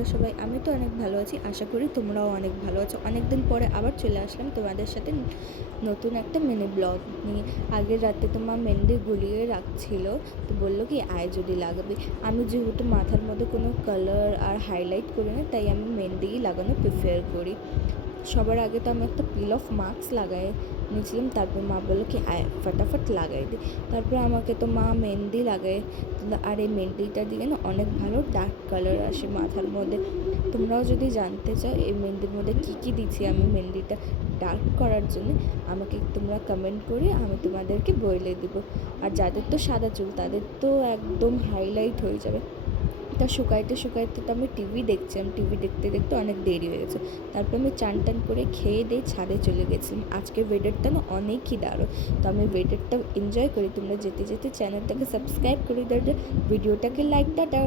তোমরা সবাই? আমি তো অনেক ভালো আছি, আশা করি তোমরাও অনেক ভালো আছো। অনেক দিন পরে আবার চলে আসলাম তোমাদের সাথে নতুন একটা মিনি ব্লগ নিয়ে। আগের রাতে তোমার মেহেন্দি গুলিয়ে রাখছিল, তো বললো কি আয় যদি লাগাবি। আমি যেহেতু মাথার মধ্যে কোনো কালার আর হাইলাইট করি না, তাই আমি মেহেন্দিই লাগানো প্রিফার করি। সবার আগে তো আমি একটা পিল অফ মাস্ক লাগাই নিয়েছিলাম, তারপর মা বললো কি আয় ফটাফট লাগাই দিই। তারপরে আমাকে তো মা মেহেন্দি লাগাই, আর এই মেহেন্দিটা দিয়ে না অনেক ভালো ডার্ক কালার আসে মাথার মধ্যে। তোমরাও যদি জানতে চাও এই মেহেন্দির মধ্যে কী কী দিচ্ছি আমি মেহেন্দিটা ডার্ক করার জন্য, আমাকে তোমরা কমেন্ট করে আমি তোমাদেরকে বলে দেবো। আর যাদের তো সাদা চুল তাদের তো একদম হাইলাইট হয়ে যাবে। তা শুকাইতে শুকাইতে তো আমি টিভি দেখছিলাম, টিভি দেখতে দেখতে অনেক দেরি হয়ে গেছে। তারপর আমি চান টান করে খেয়ে দিয়ে ছাদে চলে গেছিলাম। আজকের ওয়েদারটা না অনেকই দারুণ, তো আমি ওয়েদারটা এনজয় করি। তোমরা যেতে যেতে চ্যানেলটাকে সাবস্ক্রাইব করে দাও, ভিডিওটাকে লাইকটা দাও।